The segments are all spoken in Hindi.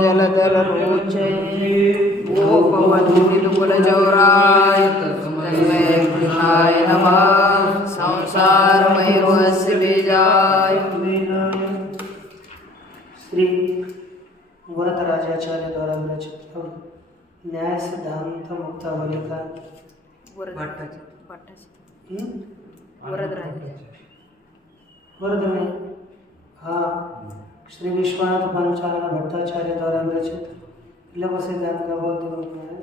जलधर रोचे गोपवधूलिकुल चौराय तस्मै कृष्णाय नमः संसारमयोऽस्य बीजाय। श्री वरदराजाचार्य द्वारा विरचित न्याय सिद्धांत मुक्तावली का वरद में हाँ श्री विश्वनाथ पंचानन भट्टाचार्य द्वारा विरचित लघु सिद्धांत का बहुत दिनों में है।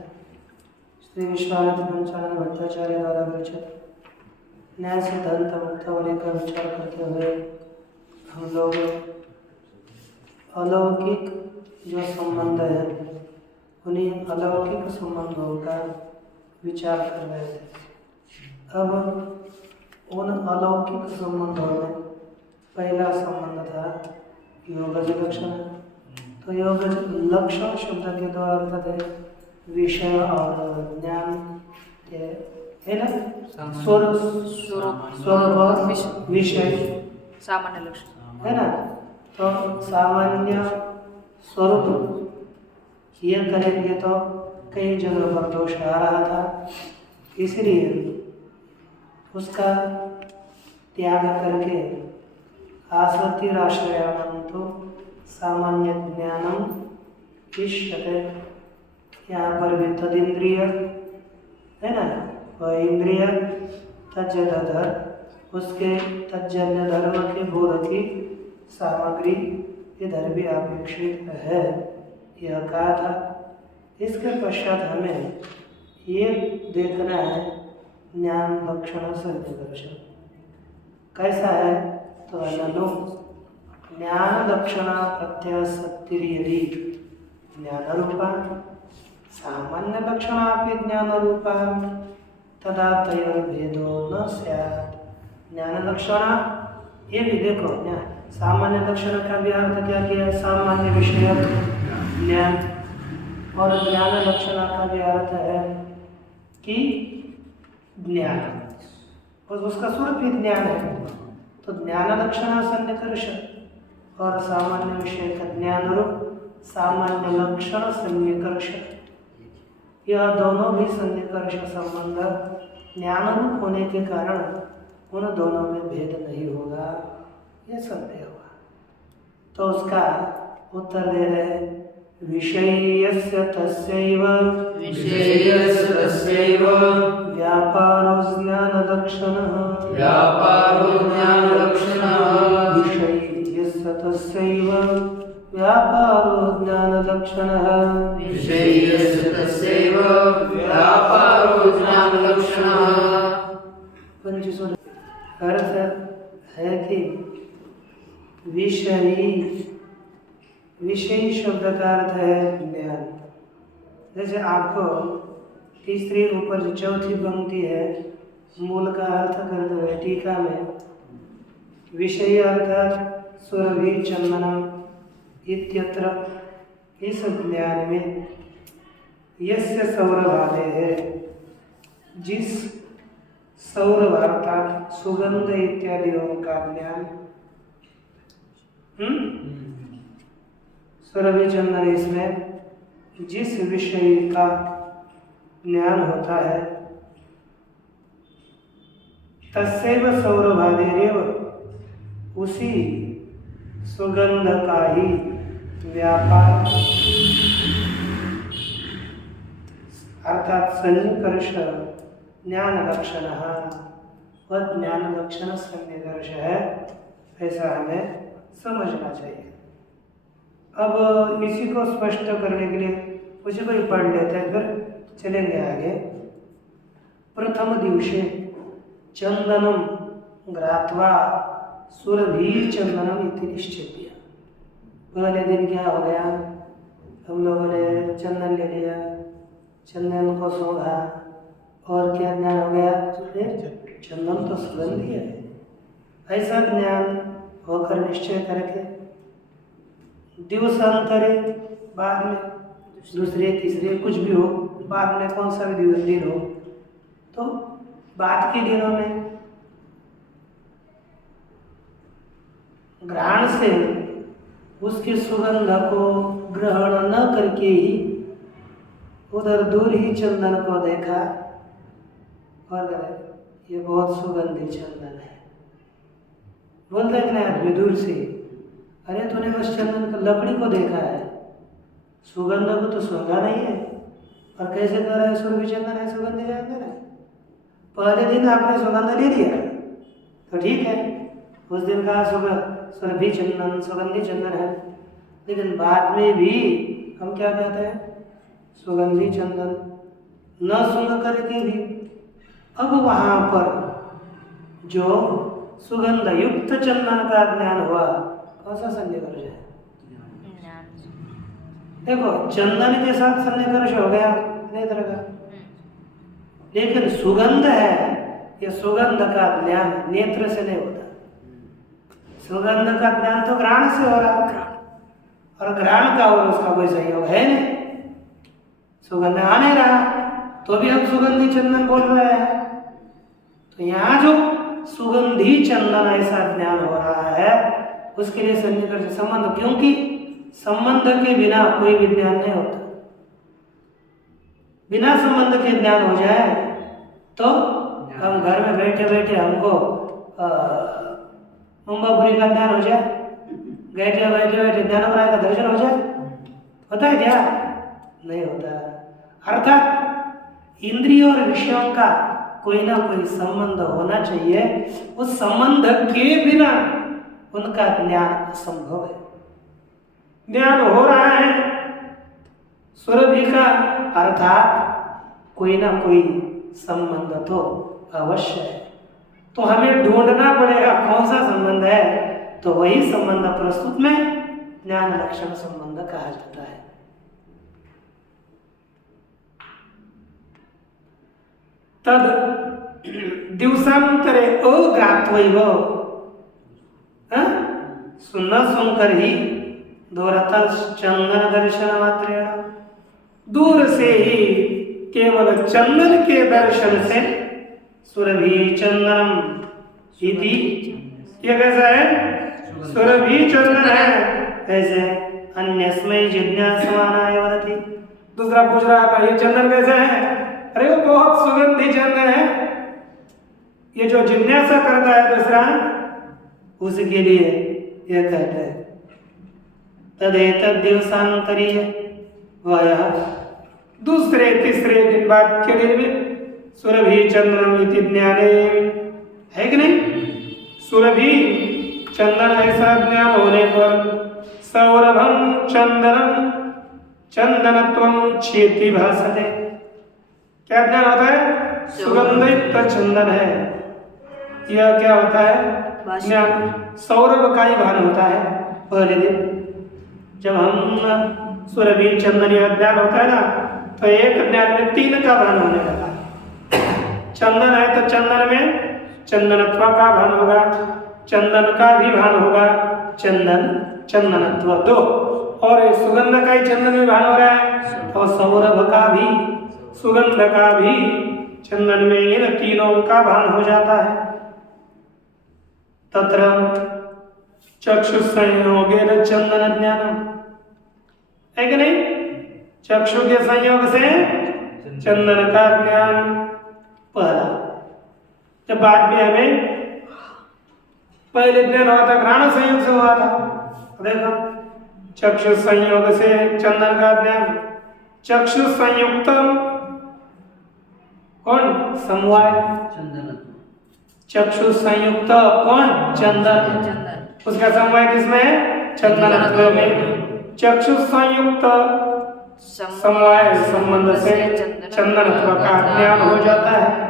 श्री विश्वनाथ पंचानन भट्टाचार्य द्वारा विरचित न्याय सिद्धांत मुक्तावली का विचार करते हुए हम लोग अलौकिक जो संबंध है उन्हीं अलौकिक संबंधों का विचार कर रहे थे। अब उन अलौकिक संबंधों में पहला संबंध था योगज लक्षण। तो योगज लक्षण शब्द के द्वारा अर्थ है विषय और ज्ञान है ना, स्वरूप और विषय सामान्य लक्षण है ना। तो सामान्य स्वरूप ये करेंगे तो कई जगह पर दोष आ रहा था, इसलिए उसका त्याग करके आसक्तिराश्रयामंतो सामान्य ज्ञानम इष्यते। यहाँ पर भी तदिंद्रिय है ना, वह इंद्रिय तज्जधर उसके तज्जन्य धर्म के बोध की सामग्री इधर भी अपेक्षित है, यह कहा था। इसके पश्चात हमें ये देखना है ज्ञान लक्षण संदर्शन कैसा है। तो अनु ज्ञान लक्षण प्रत्यय सत्तिर्यदि ज्ञान रूपा सामान्य लक्षणापि ज्ञान रूपा तदा तयोर्भेदो न स्यात्। ज्ञान लक्षण ये भी देखो, सामान्य लक्षण का भी अर्थ क्या किया, सामान्य विषय ज्ञान, और ज्ञान लक्षण का भी अर्थ है कि ज्ञान, और उसका स्वरूप ही ज्ञान है। तो ज्ञान लक्षण सन्निकर्ष और सामान्य विषय का ज्ञान रूप सामान्य लक्षण सन्निकर्ष, यह दोनों भी सन्निकर्ष संबंध ज्ञान रूप होने के कारण उन दोनों में भेद नहीं होगा, यह संदेह हुआ। तो उसका उत्तर दे रहे विषयस्य तस्यैव व्यापारो ज्ञानलक्षणः विषयस्य तस्यैव व्यापारो ज्ञानलक्षणः। पंचसूत्र अर्थ है कि विषयी शब्द का अर्थ है ज्ञान। जैसे आपको तीसरी ऊपर जो चौथी पंक्ति है मूल का अर्थ करते हुए टीका में विषय अर्थात सुरभि चंदनम इत्यत्र, इस ज्ञान में यस्य सौरभादे है, जिस सौरभ अर्थात सुगंध इत्यादियों का ज्ञान, सुरभि चंदन इसमें जिस विषय का ज्ञान होता है तस्सैव सौरभादेरेव, उसी सुगंध का ही व्यापार अर्थात सन्निकर्ष ज्ञान लक्षण, वह ज्ञान लक्षण सन्निकर्ष है, ऐसा हमें समझना चाहिए। अब इसी को स्पष्ट करने के लिए उसी को ही पढ़ लेते हैं, फिर चलेंगे आगे। प्रथम दिवसे चंदनम ग्रात्वा सुरभि चंदनम इति निश्चित्य। पहले दिन क्या हो गया, हम लोगों ने चंदन ले लिया, चंदन को सोधा, और क्या ज्ञान हो गया, चंदन तो सुगंधी है, ऐसा ज्ञान होकर निश्चय करके दिवसांतरे बाद में दूसरे तीसरे कुछ भी हो, बाद में कौन सा भी दिन हो, तो बाद के दिनों में ग्रहण से उसकी सुगंध को ग्रहण न करके ही उधर दूर ही चंदन को देखा और कहे ये बहुत सुगंधी चंदन है। बोलते कि नहीं आदमी दूर से, अरे तूने उस चंदन का लकड़ी को देखा है, सुगंध को तो सूंघा नहीं है, और कैसे कह रहा है सुरभि चंदन है, सुगंधी चंदन है। पहले दिन आपने सुगंध ले लिया तो ठीक है, उस दिन कहा सुरभि चंदन सुगंधी चंदन है, लेकिन बाद में भी हम क्या कहते हैं सुगंधी चंदन न सूंघ करके भी। अब वहाँ पर जो सुगंध युक्त चंदन का ज्ञान हुआ, कौन सा सन्निकर्ष है? देखो चंदन के साथ सन्निकर्ष हो गया नेत्र का, लेकिन सुगंध है, ये सुगंध का ज्ञान नेत्र से नहीं होता। सुगंध का ज्ञान तो घ्राण से हो रहा, और घ्राण का और उसका कोई संयोग है नहीं, सुगंध आ नहीं रहा, तो भी हम सुगंधी चंदन बोल रहे हैं। तो यहाँ जो सुगंधी चंदन ऐसा ज्ञान हो रहा है, उसके लिए सन्निकर्ष संबंध, क्योंकि संबंध के बिना कोई भी ज्ञान नहीं होता। बिना संबंध के ज्ञान हो जाए तो हम घर में बैठे बैठे हमको मुंबापुरी का ज्ञान हो जाए, बैठे बैठे बैठे ज्ञानमराय का दर्शन हो जाए, होता है क्या? नहीं होता। अर्थात इंद्रियों और विषयों का कोई ना कोई संबंध होना चाहिए, उस संबंध के बिना उनका ज्ञान असंभव है। ज्ञान हो रहा है सुरभि का, अर्थात कोई ना कोई संबंध तो अवश्य है। तो हमें ढूंढना पड़ेगा कौन सा संबंध है, तो वही संबंध प्रस्तुत में ज्ञान लक्षण संबंध कहा जाता है। तद दिवसांतरे अग्राह्यैव, सुन सुनकर ही दूरतः चंदन दर्शन मात्रेण, दूर से ही केवल चंदन के दर्शन से सुरभि चंदनम इति, ये कैसा है? सुरभि चंदन है, ऐसे अन्यस्मै जिज्ञासमानाय वदति। दूसरा पूछ रहा था ये चंदन कैसा है? अरे वो बहुत सुगंधी चंदन है, ये जो जिज्ञासा करता है दूसरा, उसके लिए ये कहते हैं। तदेतद दिवसांतरीय वह, दूसरे तीसरे दिन बाद के दिन में सुरभि चंदनम इति ज्ञाने, है कि नहीं? सुरभि चंदन ऐसा ज्ञान होने पर सौरभम चंदनम चंदनत्वम चेति भासते, क्या ज्ञान होता है? सुगंधित चंदन है, यह क्या होता है? ज्ञान सौरभ का ही भान होता है। पहले दिन जब हम सुरभि चंदन यह ज्ञान होता है ना, तो एक ज्ञान में तीन का भान होने लगा। चंदन है तो चंदन में चंदनत्व का भान होगा, चंदन का भी भान होगा, चंदन चंदनत्व दो, और सुगंध का ही चंदन में भान हो रहा है, और सौरभ का भी सुगंध का भी चंदन में, इन तीनों का भान हो जाता है। तत्र चक्षु संयोगेन चंदन ज्ञानम, है कि नहीं? चक्षु के संयोग से चंदन का ज्ञान पहला। जब बाद में हमें पहले ज्ञान हुआ था घ्राण संयोग से हुआ था, देखो चक्षु संयोग से चंदन का ज्ञान। चक्षु संयुक्त कौन? समवाय चक्षु संयुक्त कौन? चंदन, उसका समवाय किसमें है? चंदनत्व में। चक्षु संयुक्त समवाय संबंध से चंदनत्व का ज्ञान हो जाता है।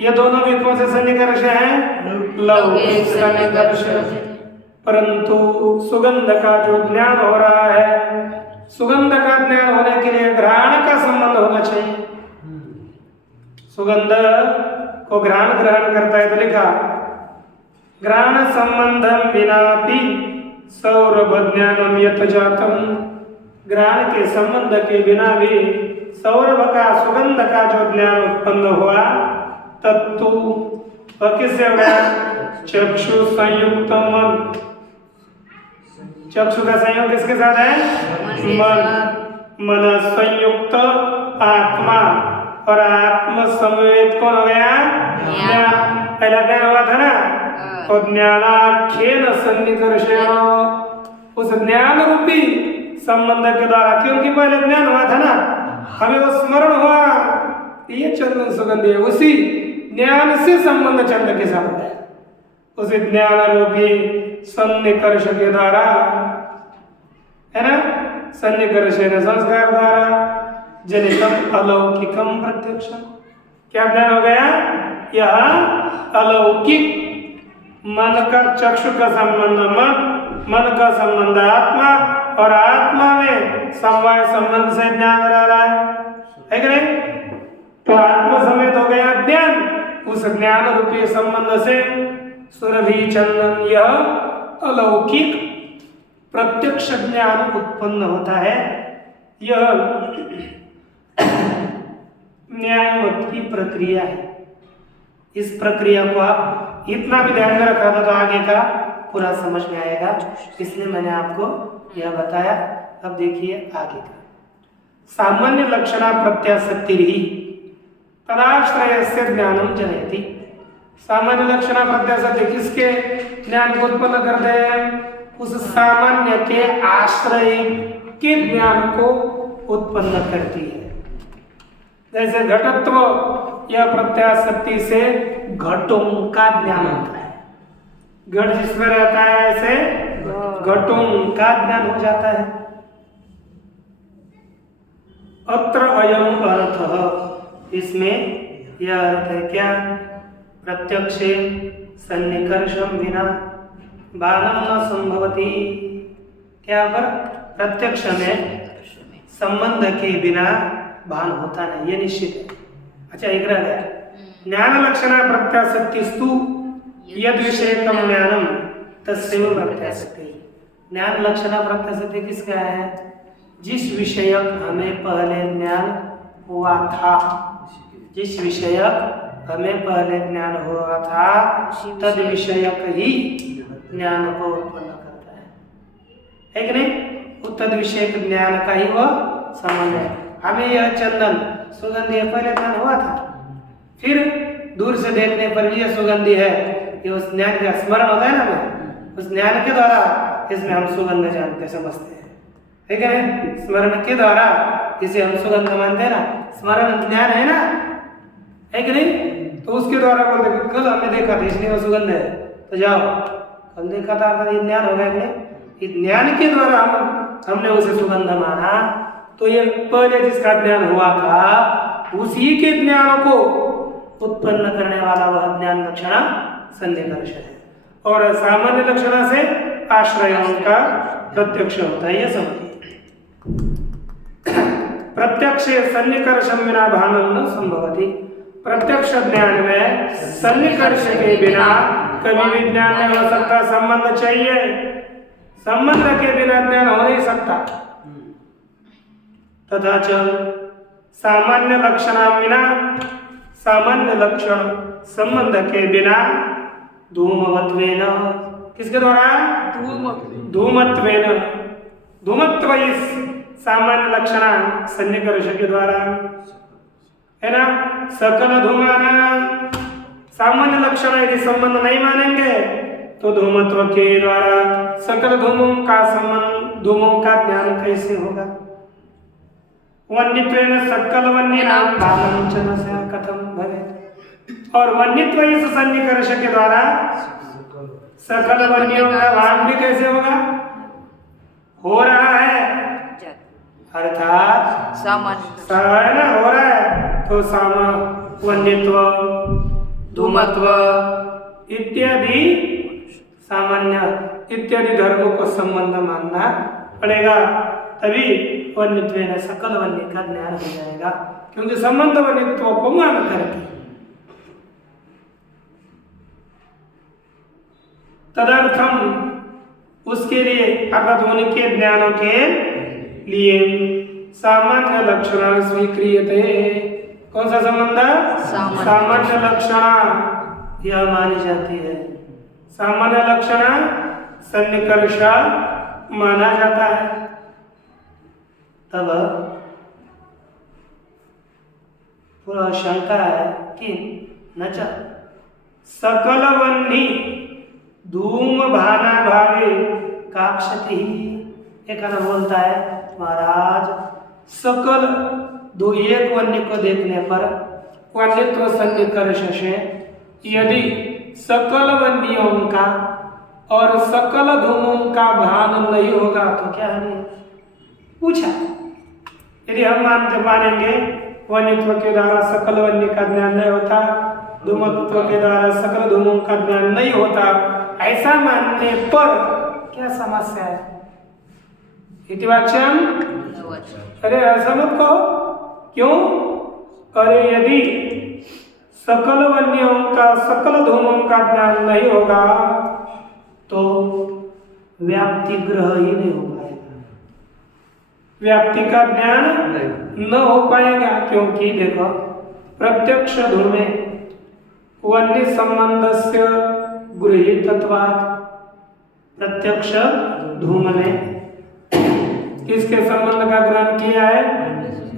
ये दोनों भी कौन से सन्निकर्ष हैं? लौकिक सन्निकर्ष। परंतु सुगंध का जो ज्ञान हो रहा है, सुगंध का ज्ञान होने के लिए घ्राण का संबंध होना चाहिए। सुगंध को घ्राण ग्रहण करता है, तो लिखा घ्राण संबंधम विनापि सौरभ ज्ञानम यत जातम, घ्राण के संबंध के बिना भी सौरभ का सुगंध का जो ज्ञान उत्पन्न हुआ, तत्तु वह किससे हो गया? चक्षु संयुक्त मन, चक्षु का संयोग किसके साथ है? मन संयुक्त आत्मा, और आत्म समवेत कौन हो गया? ज्ञान। पहला ज्ञान हुआ था ना, तो ज्ञानाख्येन सन्निकर्षेण, उस ज्ञान रूपी संबंध के द्वारा, क्योंकि पहले ज्ञान हुआ था ना, हमें वो स्मरण हुआ ये चंदन सुगंध है, उसी ज्ञान से संबंध चंद्र के साथ है। उस ज्ञान रूपी सन्निकर्ष के द्वारा, है ना, सन्निकर्षेण संस्कार द्वारा जनितम अलौकिकम प्रत्यक्षम, क्या ज्ञान हो गया? यह अलौकिक मन का चक्षु का संबंध मन का संबंध आत्मा, और आत्मा में समवाय संबंध से ज्ञान रह रहा है कि नहीं? तो आत्मा समेत हो गया ज्ञान, उस ज्ञान रूपी संबंध से सुरभि चंदन यह अलौकिक प्रत्यक्ष ज्ञान उत्पन्न होता है। यह न्यायमत की प्रक्रिया है। इस प्रक्रिया को आप इतना भी ध्यान में रखा था तो आगे का पूरा समझ में आएगा, इसलिए मैंने आपको यह बताया। अब देखिए आगे का। सामान्य लक्षणा प्रत्याशक्तिर्हि तदाश्रयस्य ज्ञानम जनयति। सामान्य लक्षणा प्रत्याशक्ति किसके ज्ञान को उत्पन्न करते हैं? उस सामान्य के आश्रय के ज्ञान को उत्पन्न करती है। जैसे घटत्व, यह प्रत्याशक्ति से घटों का ज्ञान होता है। घट जिसमें रहता है ऐसे घटों का ज्ञान हो जाता है। अत्र अयम अर्थ, इसमें यह अर्थ है क्या? प्रत्यक्षे सन्निकर्षम बिना बाणम न संभवती। क्या पर? प्रत्यक्ष में संबंध के बिना भान होता नहीं, ये निश्चित है। अच्छा, एक रह गया, ज्ञान लक्षणा प्रत्याशक्तिस्तु यद विषयकम ज्ञानम तस्यैव प्रत्याशक्ति। ज्ञान लक्षणा प्रत्याशक्ति किसका है? जिस विषयक हमें पहले ज्ञान हुआ था, जिस विषयक हमें पहले ज्ञान हुआ था, तद विषयक ही ज्ञान को उत्पन्न करता है कि नहीं? तद विषयक ज्ञान का ही वह संबंध है। हमें यह चंदन सुगंधी पहले ज्ञान हुआ था, फिर दूर से देखने पर भी यह सुगंधी है, ये उस ज्ञान का स्मरण होता है ना, हमें उस ज्ञान के द्वारा इसमें हम सुगंध जानते समझते हैं, ठीक है? स्मरण के द्वारा इसे हम सुगंध मानते हैं ना, स्मरण ज्ञान है ना, है कि नहीं? तो उसके द्वारा बोलते कल हमने देखा था इसलिए वो सुगंध है, तो जाओ कल देखा था, ये ज्ञान हो गया कि नहीं? इस ज्ञान के द्वारा हमने उसे सुगंध माना, तो ये पहले जिसका ज्ञान हुआ था उसी के ज्ञान को उत्पन्न करने वाला वह ज्ञान लक्षणा सन्निकर्ष है। और सामान्य लक्षणा से आश्रयों का प्रत्यक्ष होता है, ये समझिए। प्रत्यक्ष सन्निकर्षम बिना भानम न संभवति। प्रत्यक्ष ज्ञान में सन्निकर्ष के बिना कभी भी ज्ञान नहीं हो सकता। संबंध चाहिए, संबंध के बिना ज्ञान हो नहीं सकता। तथा च सामान्य लक्षणा बिना, सामान्य लक्षण संबंध के बिना धूमवत्वेन, किसके द्वारा? धूमत्वेन, धूमत्व इस सामान्य लक्षणा सन्निकर्ष के द्वारा, है ना? सकल धूमाना, सामान्य लक्षण यदि संबंध नहीं मानेंगे तो धूमत्व के द्वारा सकल धूमों का संबंध, धूमों का ज्ञान कैसे होगा? वन्यत्वेन सकल वन्यनाम भानं च न कथम भवेत्। और वन्यत्व इस सन्निकर्ष के द्वारा सकल वन्यों का भान भी कैसे होगा? हो रहा है, अर्थात सामान्य है ना, हो रहा है। तो सामा, वन्यत्व, धूमत्व इत्यादि सामान्य इत्यादि धर्मों को संबंध मानना पड़ेगा, तभी वन्यत्व में सकल वन्य का ज्ञान हो जाएगा, क्योंकि संबंध वन्यत्व को मान करके। तदर्थम, उसके लिए अर्थात उनके ज्ञानों के लिए सामान्य लक्षण स्वीक्रियते। कौन सा संबंध? सामान्य लक्षण यह मानी जाती है। सामान्य लक्षण सन्निकर्ष माना जाता है, तब पूरा शंका है कि न च सकल वन्नी धूम भाना भावे काक्षति। एक आना बोलता है महाराज सकल दो एक वन्य को देखने पर वन्यत्व सन्निकर्ष से यदि सकल वन्यों का और सकल धूमों का भान नहीं होगा तो क्या है? पूछा यदि हम मानेंगे वन्यत्व के द्वारा सकल वन्य का ज्ञान नहीं होता, धूमत्व के द्वारा सकल धूमों का ज्ञान नहीं होता, ऐसा मानने पर क्या समस्या है? इतिवाच्यम, अरे ऐसा मत कहो, क्यों? अरे यदि सकल वन्यों का सकल धूमों का ज्ञान नहीं होगा तो व्याप्ति ग्रह ही नहीं हो पाएगा, व्याप्ति का ज्ञान न हो पाएगा। क्योंकि देखो प्रत्यक्ष धूमे वन्य संबंध से गृहीतत्वात्, प्रत्यक्ष धूम में किसके संबंध का ग्रहण किया है?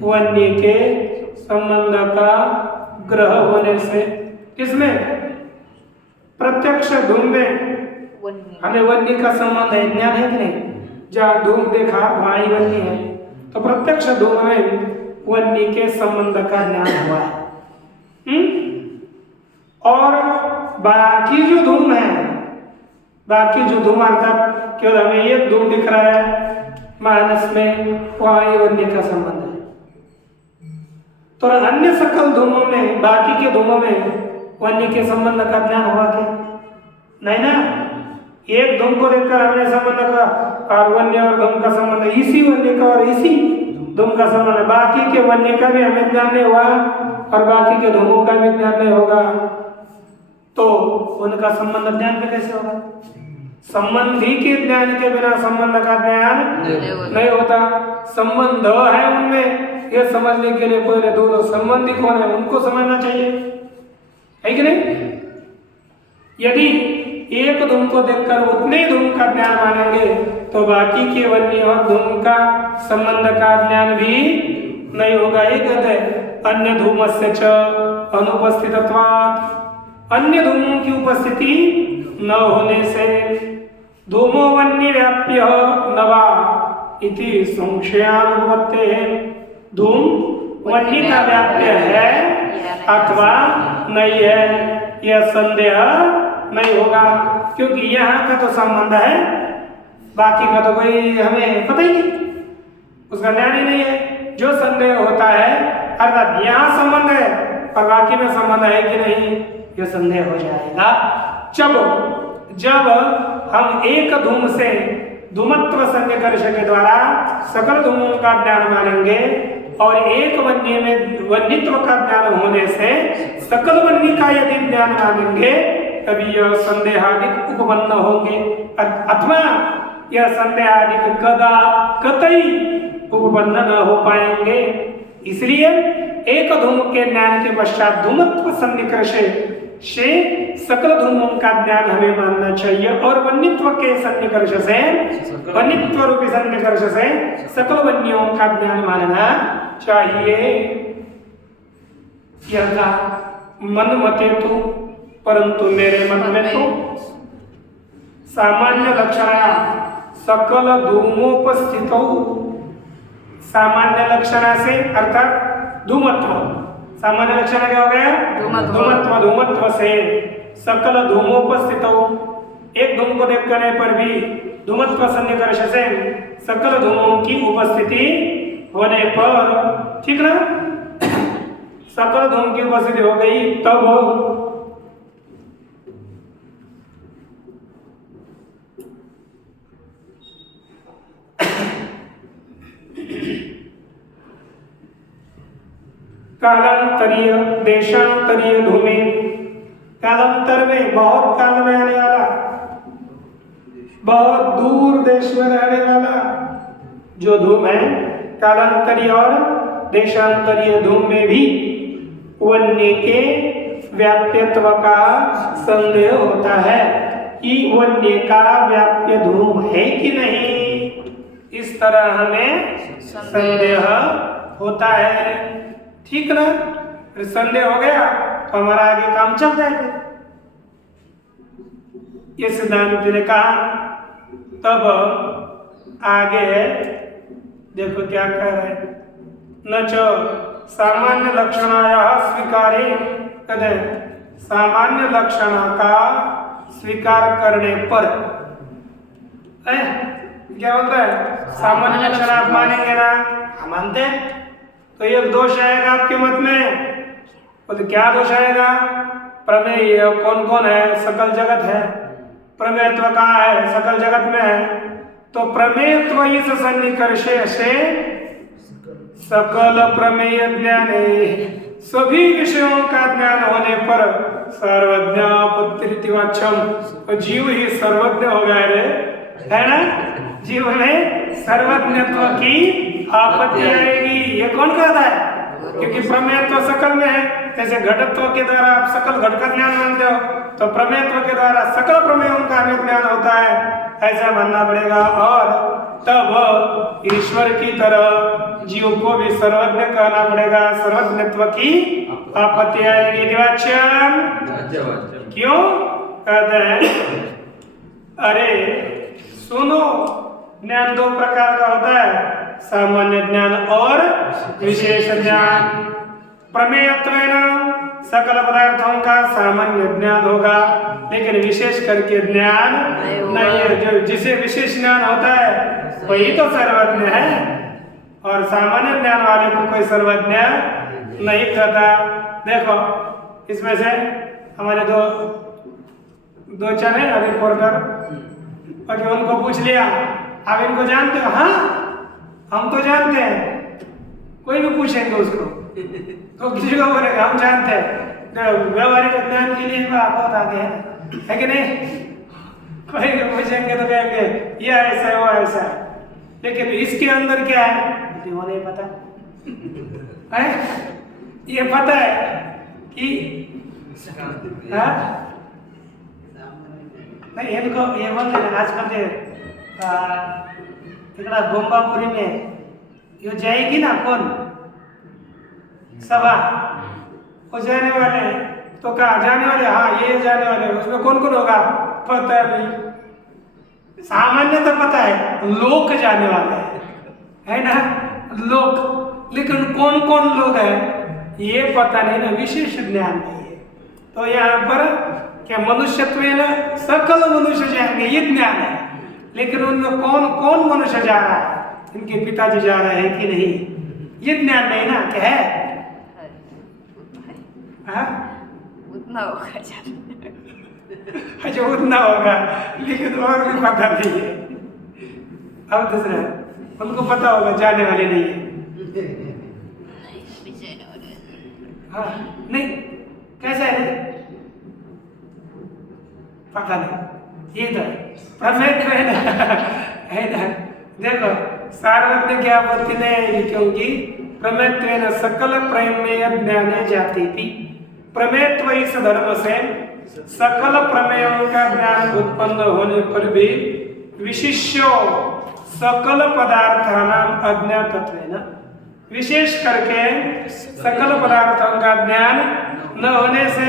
वन्य के संबंध का ग्रह होने से। किसमें? प्रत्यक्ष धूम में हमें वन्य का संबंध है, ज्ञान है कि नहीं? जहाँ धूम देखा वहाँ ही वन्य है, तो प्रत्यक्ष धूम में वन्य के संबंध का ज्ञान हुआ है। और बाकी जो धूम है, बाकी जो धूम अर्थात केवल हमें एक धूम दिख रहा है मानस में, वहाँ ही वन्य का संबंध है। तो अन्य सकल धूमों में, बाकी के धूमों में वन्य के संबंध का ज्ञान हुआ क्या? नहीं ना। एक धूम को देखकर हमने संबंध का और वन्य और धूम का संबंध, इसी वन्य का और इसी धूम का संबंध है। बाकी के वन्य का भी हमें ज्ञान नहीं हुआ और बाकी के धूमों का भी ज्ञान नहीं होगा, तो उनका संबंध ज्ञान में कैसे होगा? संबंधी के ज्ञान के बिना संबंध का ज्ञान नहीं होता। संबंध है उनमें, ये समझने के लिए पहले दोनों संबंधी कौन है उनको समझना चाहिए, है कि नहीं? यदि एक धूम को देखकर उतने धूम का ज्ञान मानेंगे तो बाकी के वन्य और धूम का संबंध का ज्ञान भी नहीं होगा। एक है अन्य धूमस्य च अनुपस्थितत्वात्, अन्य धूमों की उपस्थिति न होने से धूमो वन्य व्याप्य नवा इति संशयानुपत्ते है। धूम वन्य का व्याप्य है अथवा नहीं है, यह संदेह नहीं होगा, क्योंकि यहाँ का तो संबंध है, बाकी का तो कोई हमें पता ही नहीं, उसका ज्ञान ही नहीं है। जो संदेह होता है अर्थात यहाँ संबंध है और बाकी में संबंध है कि नहीं, यह संदेह हो जाएगा जब हम एक धूम से धूमत्व सन्निकर्ष के द्वारा सकल धूमों का ज्ञान मानेंगे और एक वन्य में वन्यत्व का ज्ञान होने से सकल वन्य का यदि ज्ञान मानेंगे तभी यह संदेहादिक उपपन्न होंगे, अथवा यह संदेहादिक कतई उपपन्न न हो पाएंगे। इसलिए एक धूम के ज्ञान के पश्चात धूमत्व सन्निकर्ष से सकल धूमों का ज्ञान हमें मानना चाहिए और वन्यत्व के सन्निकर्ष से, वन्यत्व रूपी सन्निकर्ष से सकल वन्यों का ज्ञान मानना चाहिए। यह का मन मते तो, परंतु मेरे मत में तो सामान्य लक्षणा सकल धूमोपस्थित, सामान्य लक्षणा से अर्थात धूमत्व, सामान्य लक्षण क्या हो गया? धूमत्व। धूमत्व से सकल धूमोपस्थित, एक धूम को देखने पर भी धूमत्व सन्निकर्ष से सकल धूमों की उपस्थिति होने पर, ठीक ना, सकल धूम की उपस्थिति हो गई तब कालांतरीय देशांतरीय धूमे, कालांतर में बहुत काल में आने वाला, बहुत दूर देश में रहने वाला जो धूम है, कालांतरीय और देशांतरीय धूम में भी वन्य के व्याप्यत्व का संदेह होता है कि वन्य का व्याप्य धूम है कि नहीं। तरह हमें संदेह होता है। ठीक ना? फिर संदेह हो गया तो हमारा आगे काम चल जाएगा। ये सिद्धांत ने कहा। तब आगे देखो क्या कह रहे हैं, न च सामान्य लक्षणाया स्वीकारे, कहते हैं सामान्य लक्षण का स्वीकार करने पर क्या बोलता है, सामान्य लक्षण आप मानेंगे ना, हम मानते हैं, तो एक दोष आएगा आपके मत में। तो क्या दोष आएगा? प्रमेय कौन कौन है? सकल जगत है। प्रमेयत्व कहाँ है? सकल जगत में है। तो प्रमेयत्व इस सन्निकर्ष से सकल प्रमेय ज्ञान, सभी विषयों का ज्ञान होने पर सर्वज्ञापत्तिरितिवाच्यम, तो जीव ही सर्वज्ञ हो गया रे, है ना? जीव में सर्वज्ञत्व की आपत्ति आएगी। ये कौन कहता है? क्योंकि प्रमेयत्व सकल में है। जैसे घटत्व के द्वारा आप सकल घट का ज्ञान मानते हो, तो प्रमेयत्व के द्वारा सकल प्रमेयों का हमें ज्ञान होता है, ऐसा मानना पड़ेगा। और तब ईश्वर की तरह जीव को भी सर्वज्ञ कहना पड़ेगा, सर्वज्ञत्व की आपत्ति आएगी। निवाच्यम क्यों कहते हैं? अरे सुनो, ज्ञान दो प्रकार का होता है, सामान्य ज्ञान और विशेष ज्ञान। प्रमेयत्वेन सकल पदार्थों का सामान्य ज्ञान होगा, लेकिन विशेष करके ज्ञान नहीं है। जो जिसे विशेष ज्ञान होता है वही तो सर्वज्ञ है, और सामान्य ज्ञान वाले को कोई सर्वज्ञ नहीं कहता। देखो इसमें से हमारे दो चले रिपोर्टर, और उनको पूछ लिया आप इनको जानते हो? हाँ हम तो जानते हैं। कोई भी पूछेंगे उसको तो किसी को बोलेगा हम जानते हैं। तो व्यवहारिक ज्ञान के लिए बहुत आगे है कि नहीं? कोई भी पूछेंगे तो कहेंगे ये ऐसा है वो ऐसा है, लेकिन इसके अंदर क्या है वो नहीं पता है। ये पता है कि नहीं, इनको ये बोलते हैं आजकल इकड़ा गोम्बापुरी में यो जाएगी ना कौन सभा, वो जाने वाले हैं, तो कहा जाने वाले, हाँ ये जाने वाले, उसमें कौन कौन होगा पता नहीं। सामान्य तो पता है, लोग जाने वाले है ना, लोग, लेकिन कौन कौन लोग हैं ये पता नहीं ना, विशेष ज्ञान नहीं है। तो यहाँ पर क्या मनुष्यत्व ना सकल मनुष्य जाएंगे ये ज्ञान है, लेकिन उनमें कौन कौन मनुष्य जा रहा है, इनके पिताजी जा रहे हैं कि नहीं, ये ज्ञान नहीं ना। क्या है? उतना होगा अच्छा उतना होगा, लेकिन और भी पता नहीं है। अब दूसरा उनको पता होगा, जाने वाले नहीं है। हाँ नहीं, कैसा है पता नहीं, ये तो प्रमेय है ना। देखो सार्वज्ञ क्या आपत्ति नहीं, क्योंकि प्रमेयत्वेन सकल प्रमेय ज्ञाने जाती थी। प्रमेयत्व इस धर्म से सकल प्रमेयों का ज्ञान उत्पन्न होने पर भी विशिष्यो सकल पदार्थानाम अज्ञातत्वेन, विशेष करके सकल पदार्थों का ज्ञान न होने से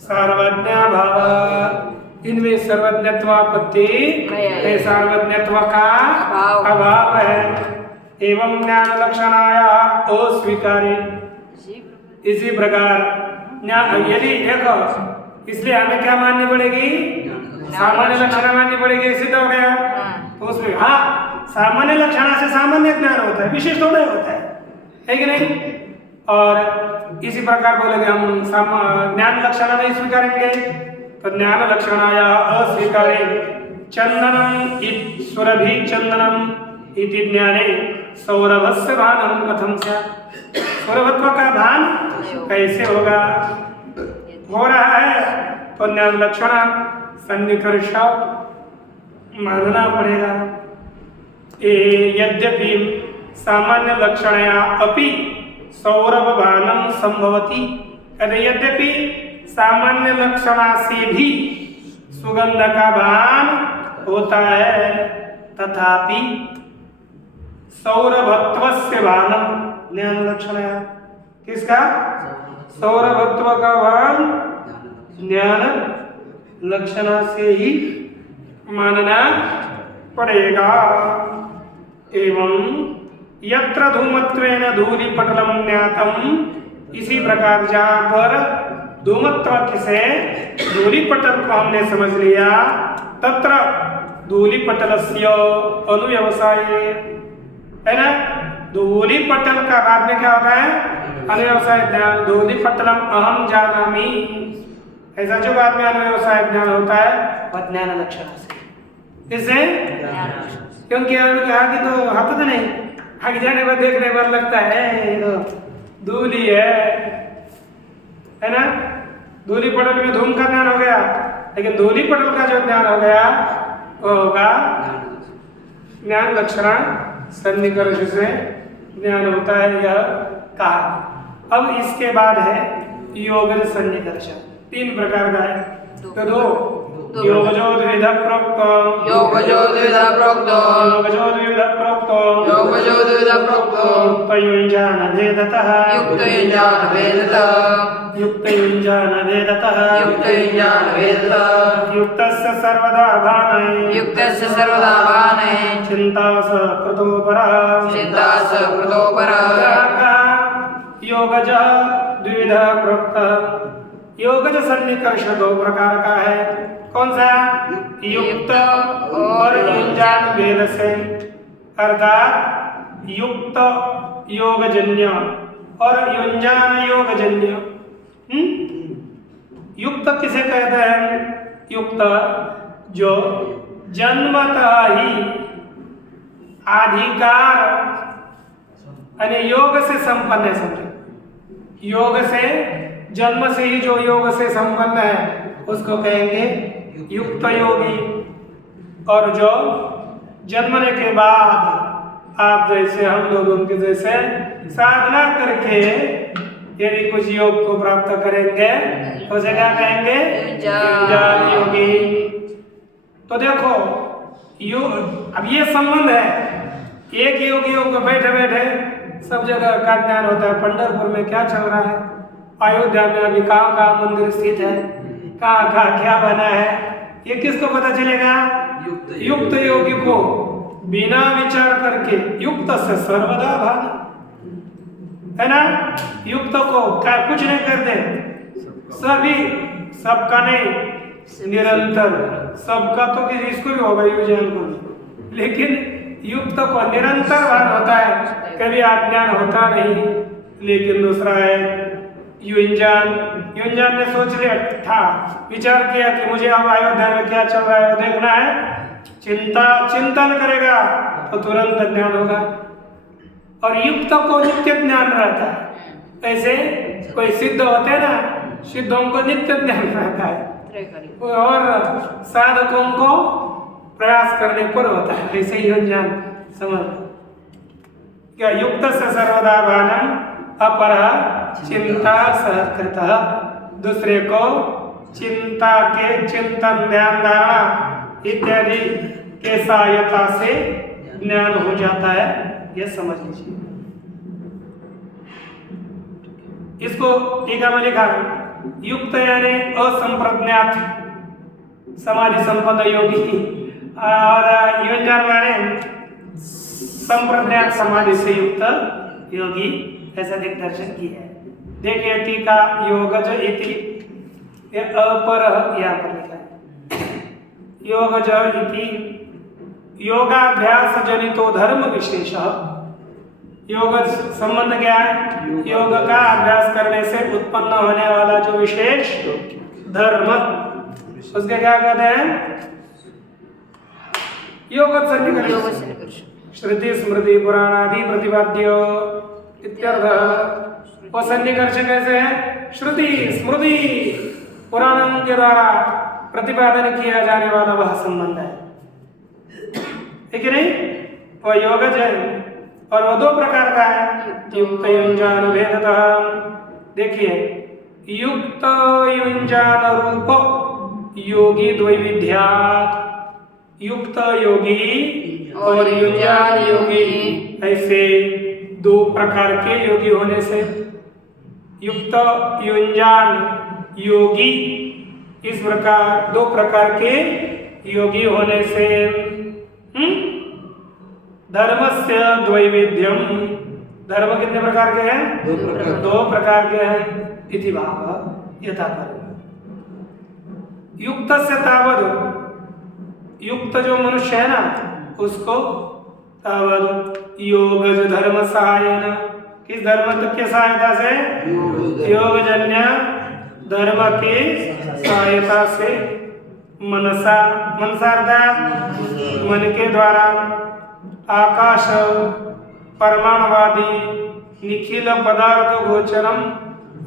सर्वज्ञाभाव, इनमें सर्वज्ञत्वापत्ति सर्वज्ञत्व का अभाव है। एवं ज्ञान लक्षणाया अस्वीकारे, इसी प्रकार यदि देखो, इसलिए हमें क्या माननी पड़ेगी? सामान्य लक्षण माननी पड़ेगी। सिद्ध हो गया तो उसमें हाँ सामान्य लक्षण से सामान्य ज्ञान होता है, विशेष थोड़ा होता है कि नहीं? और इसी प्रकार बोलेंगे हम ज्ञान लक्षण नहीं स्वीकारेंगे, तो ज्ञान लक्षणाया अस्वीकारे चंदनम सुरभि चंदनम इति ज्ञाने सौरभस्य भानम कथम स्यात्, सौरभत्व का भान कैसे होगा? हो रहा है तो ज्ञान लक्षण सन्निकर्ष मानना पड़ेगा। यद्यपि सामान्य लक्षणया अपि सौरभ भानम संभवति, यद्यपि सामान्य लक्षणा से भी सुगंध का भान होता है, तथापि सौरभत्वस्य भानम ज्ञान लक्षण है किसका? सौरभत्व का भान ज्ञान लक्षण से ही मानना पड़ेगा। एवं यत्र धूमत्वेन धूलिपटलम ज्ञातम, इसी प्रकार जहाँ पर धूमत्व से धूलिपटल को हमने समझ लिया, तत्र धूलिपटलस्य अनुव्यवसाय है ना। धूलिपटल का बाद में क्या होता है? अनुव्यवसाय ज्ञान। धूलिपटलम अहम जानामि, ऐसा जो बाद में अनुव्यवसाय ज्ञान होता है वह ज्ञान लक्षण से। इससे क्योंकि आगे तो हाथ तो नहीं, आगे जाने पर देखने पर लगता है ये तो धूली है ना। धूली पटल में धूम का ज्ञान हो गया, लेकिन धूली पटल का जो ज्ञान हो गया वो होगा ज्ञान लक्षण सन्निकर्ष से ज्ञान होता है, यह कहा। अब इसके बाद है योगज सन्निकर्ष। 3 प्रकार का है। तो दो योगजो द्विधा प्रोक्तो, योगजो द्विधा प्रोक्तो, योगजो द्विधा प्रोक्तो, योगजो द्विधा प्रोक्तो, युक्तयुञ्जान भेदतः, युक्तयुञ्जान भेदतः, युक्तयुञ्जान भेदतः, युक्तयुञ्जान भेदतः, युक्तस्य सर्वदा भानै, युक्तस्य सर्वदा भानै, चिन्ता स कृतो परः, चिन्ता स कृतो परः। योगजः द्विधा प्रोक्तः। योगज सन्निकर्ष 2 प्रकार का है। कौन सा? युक्त और युञ्जान भेद से, अर्थात युक्त योगजन्य और युञ्जान योगजन्य। युक्त किसे कहते हैं? युक्त जो जन्मतः ही अधिकार यानी योग से संपन्न है। समझो, योग से जन्म से ही जो योग से संपन्न है उसको कहेंगे युक्त योगी। और जो जन्मने के बाद आप जैसे हम लोगों के जैसे साधना करके यदि कुछ योग को प्राप्त करेंगे तो उसे क्या कहेंगे? युञ्जान योगी। तो देखो अब ये संबंध है, एक योगियों को बैठे बैठे सब जगह का ज्ञान होता है। पंढरपुर में क्या चल रहा है, अयोध्या में अभी कहाँ मंदिर स्थित है, कहाँ क्या बना है, ये किसको पता चलेगा? युक्त योगी को। बिना विचार करके युक्त से सर्वदा भान है ना। युक्त को क्या कुछ नहीं करते, सभी सबका नहीं, निरंतर सबका तो इसको भी होगा युजन को, लेकिन युक्त को निरंतर भान होता है, कभी अज्ञान होता नहीं। लेकिन दूसरा है युञ्जान। युञ्जान ने सोच लिया था, विचार किया कि मुझे अब अयोध्या में क्या चल रहा है वो देखना है, चिंतन करेगा तो तुरंत ज्ञान होगा। और युक्त को नित्य ज्ञान रहता है। ऐसे कोई सिद्ध होते हैं ना, सिद्धों को नित्य ज्ञान रहता है और साधकों को प्रयास करने पर होता है। ऐसे ही युञ्जान समझ क्या? युक्त से सर्वदा भानम अपरः चिंता सहकृतः। दूसरे को चिंता के चिंतन ध्यान धारणा इत्यादि के सहायता से ज्ञान हो जाता है, यह समझ लीजिए। इसको टीका में लिखा युक्त यानी असंप्रज्ञात समाधि संपन्न योगी, और युञ्जान माने संप्रज्ञात समाधि से युक्त योगी, ऐसा दिग्दर्शन किया है। देखिए टीका योगज इति, ये अपर यहाँ पर लिखा है। योगज इति योगाभ्यास जनितो धर्म विशेष। योग संबंध क्या है? योग का अभ्यास करने से उत्पन्न होने वाला जो विशेष धर्म, उसके क्या कहते हैं? योग सन्निकर्ष। श्रुति स्मृति पुराण आदि प्रतिपाद्य इत्यर्थ। वो सन्निकर्ष कैसे है? श्रुति स्मृति पुराणों के द्वारा प्रतिपादन किया जाने वाला वह संबंध है, ठीक है नहीं? वह योगज है और वह 2 प्रकार का है, युक्त युञ्जान भेदतः। देखिए युक्त युञ्जान रूप योगी द्वैविध्यात्। युक्त योगी और युंजान योगी। ऐसे दो प्रकार के योगी होने से युक्त युंजान योगी, इस प्रकार दो प्रकार के योगी होने से धर्मस्य द्वैविध्यम, धर्म कितने प्रकार के हैं? दो प्रकार के हैं। इति भाव यथा पर युक्त से तावद, युक्त जो मनुष्य है ना उसको तावद योगज धर्म सहायन, किस धर्म तक के सहायता से? योगजन्य धर्म के सहायता से मनसा, मनसार्था मन के द्वारा आकाश परमाणुवादी निखिल पदार्थ गोचरम,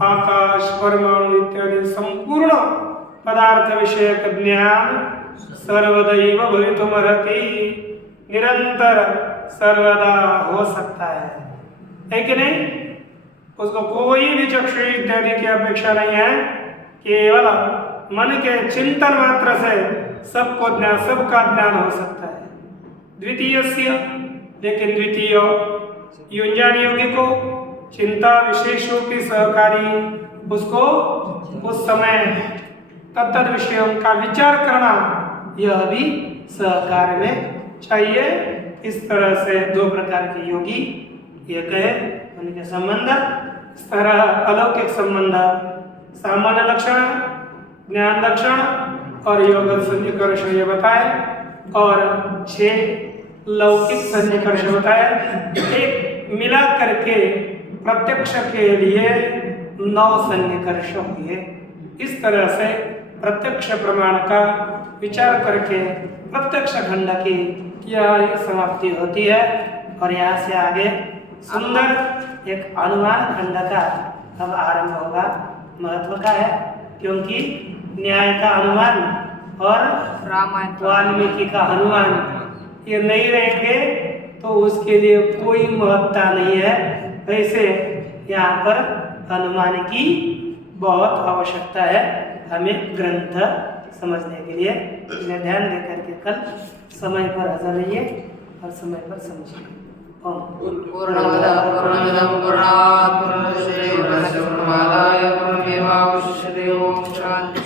आकाश परमाणु इत्यादि संपूर्ण पदार्थ विषयक ज्ञान सर्वदैव भवितुमर्हति, निरंतर सर्वदा हो सकता है कि नहीं? उसको कोई भी चक्षु इत्यादि की अपेक्षा नहीं है, केवल मन के चिंतन मात्र से सबको ज्ञान, सबका ज्ञान हो सकता है। द्वितीय, लेकिन द्वितीय युंजान योगी को चिंता विशेषों की सहकारी, उसको उस समय तत्त विषयों का विचार करना यह भी सहकार में चाहिए। इस तरह से दो प्रकार के योगी एक है उनके संबंध, इस तरह अलौकिक संबंध, सामान्य लक्षण, ज्ञान लक्षण और योग सन्निकर्ष ये बताए, और 6 लौकिक सन्निकर्ष बताए। एक मिला करके प्रत्यक्ष के लिए 9 सन्निकर्ष हुए। इस तरह से प्रत्यक्ष प्रमाण का विचार करके प्रत्यक्ष खंड की यह समाप्ति होती है। और यहाँ से आगे सुंदर एक अनुमान खंड का अब आरंभ होगा। महत्व का है क्योंकि न्याय का अनुमान और वाल्मीकि का अनुमान ये नहीं रहेंगे तो उसके लिए कोई महत्ता नहीं है। वैसे यहाँ पर अनुमान की बहुत आवश्यकता है हमें ग्रंथ समझने के लिए। इन्हें ध्यान देकर के कल समय पर हाजिर रहिए और समय पर समझिए। पूर्णमदः पूर्णमिदं पूर्णात् पूर्णमुदच्यते पूर्णस्य पूर्णमादाय पूर्णमेवावशिष्यते। ओम शांति।